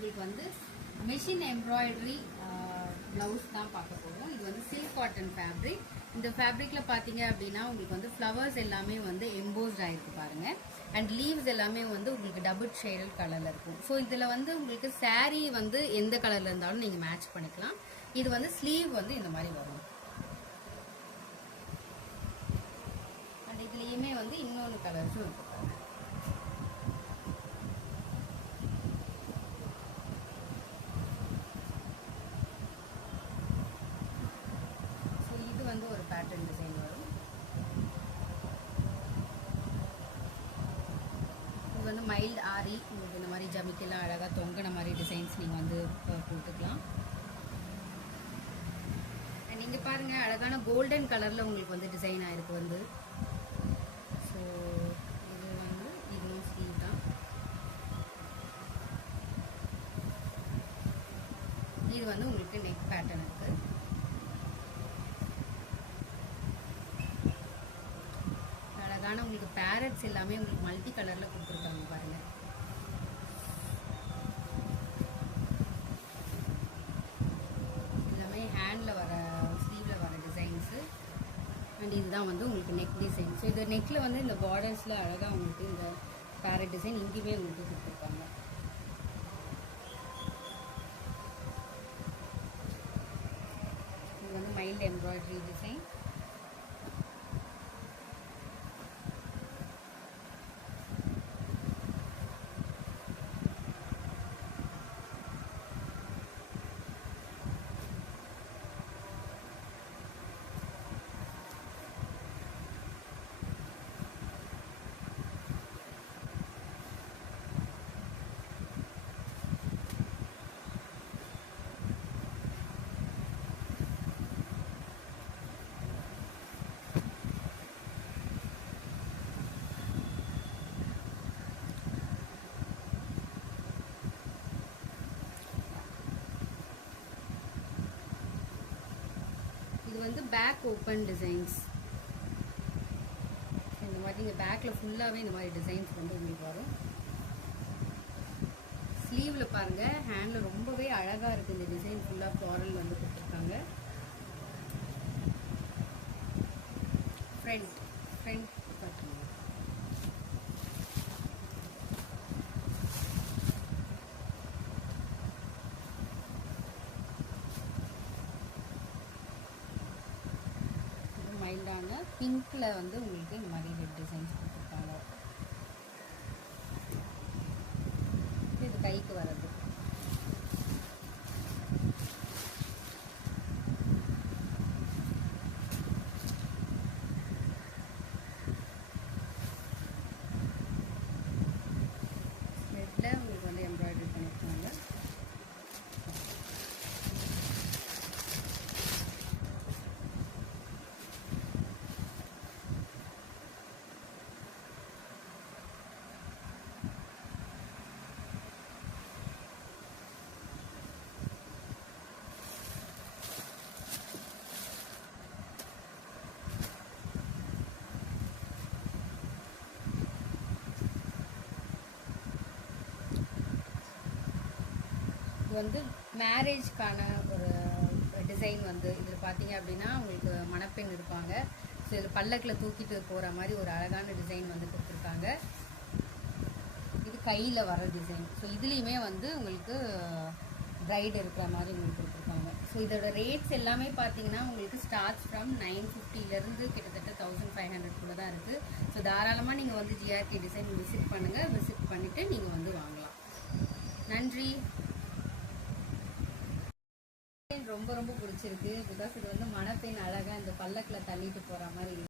உங்களுக்கு வந்து machine embroidery blouse தான் பார்க்க போகிறோம். இது வந்து சில்க் காட்டன் ஃபேப்ரிக். இந்த ஃபேப்ரிக்கில் பார்த்தீங்க அப்படின்னா உங்களுக்கு வந்து ஃப்ளவர்ஸ் எல்லாமே வந்து எம்போஸ்ட் ஆகிருக்கு பாருங்கள். அண்ட் லீவ்ஸ் எல்லாமே வந்து உங்களுக்கு டபுள் ஷேடட் கலரில் இருக்கும். ஸோ இதில் வந்து உங்களுக்கு சாரீ வந்து எந்த கலரில் இருந்தாலும் நீங்கள் மேட்ச் பண்ணிக்கலாம். இது வந்து ஸ்லீவ் வந்து இந்த மாதிரி வரும். அண்ட் இதுலேயுமே வந்து இன்னொன்று கலர்ஸும் இருக்கு. வந்து ஒரு பேட்டர்ன் டிசைன் வரும். இது வந்து மைல்ட் ஆரி, உங்களுக்கு இந்த மாதிரி ஜமிக்கெல்லாம் அழகாக தொங்கின மாதிரி டிசைன்ஸ் நீங்கள் வந்து போட்டுக்கலாம். நீங்கள் பாருங்கள், அழகான கோல்டன் கலரில் உங்களுக்கு வந்து டிசைன் ஆகிருக்கு வந்து. ஸோ இது வந்து இதுவும் ஸ்லீவ் தான். இது வந்து உங்களுக்கு நெக் பேட்டர்ன் இருக்குது. ஆனால் உங்களுக்கு பேரட்ஸ் எல்லாமே உங்களுக்கு மல்டி கலரில் கொடுத்துருக்காங்க பாருங்கள். எல்லாமே ஹேண்டில் வர ஸ்லீவில் வர டிசைன்ஸு. அண்ட் இதுதான் வந்து உங்களுக்கு நெக் டிசைன். ஸோ இது நெக்கில் வந்து இந்த பார்டர்ஸில் அழகாக உங்களுக்கு இந்த பேரட் டிசைன் இங்கேயுமே உங்களுக்கு கொடுத்துருக்காங்க. இது வந்து மைல்டு எம்ப்ராய்டரி டிசைன். வந்து பேக் ஓப்பன் டிசைன்ஸ். இந்த மாதிரி நீங்கள் பேக்கில் ஃபுல்லாகவே இந்த மாதிரி டிசைன்ஸ் வந்து உங்களுக்கு வரும். ஸ்லீவில் பாருங்கள், ஹேண்டில் ரொம்பவே அழகாக இருக்குது. இந்த டிசைன் ஃபுல்லாக ஃப்ளாரல் வந்து கொடுத்துருக்காங்க. ஃப்ரண்ட் பார்த்துருங்க. மைல்டான பிங்க்ல வந்து உங்களுக்கு இந்த மாதிரி ரெட் டிசைன்ஸ் கொடுத்துருக்காங்க. இது கைக்கு வர்றது. ரெட்ல உங்களுக்கு வந்து எம்ப்ராய்டரி பண்ணிருக்காங்க. வந்து மேரேஜ்க்கான ஒரு டிசைன் வந்து இதில் பார்த்தீங்க அப்படின்னா உங்களுக்கு மணப்பெண் இருப்பாங்க. ஸோ இதில் பல்லக்கில் தூக்கிட்டு போகிற மாதிரி ஒரு அழகான டிசைன் வந்து கொடுத்துருக்காங்க. இது கையில் வர டிசைன். ஸோ இதுலேயுமே வந்து உங்களுக்கு ப்ரைட் இருக்கிற மாதிரி உங்களுக்கு கொடுத்துருக்காங்க. ஸோ இதோட ரேட்ஸ் எல்லாமே பார்த்தீங்கன்னா உங்களுக்கு ஸ்டார்ட்ஸ் ஃப்ரம் 950 கிட்டத்தட்ட 1500 தான் இருக்குது. ஸோ தாராளமாக நீங்கள் வந்து ஜிஆர்கே டிசைன் விசிட் பண்ணுங்கள். விசிட் பண்ணிவிட்டு நீங்கள் வந்து வாங்கலாம். நன்றி. ரொம்ப ரொம்ப பிடிச்சிருக்கு. பிகாஸ் இது வந்து மணப்பெண் அழகாக இந்த பல்லக்கில் தள்ளிட்டு போகிற மாதிரி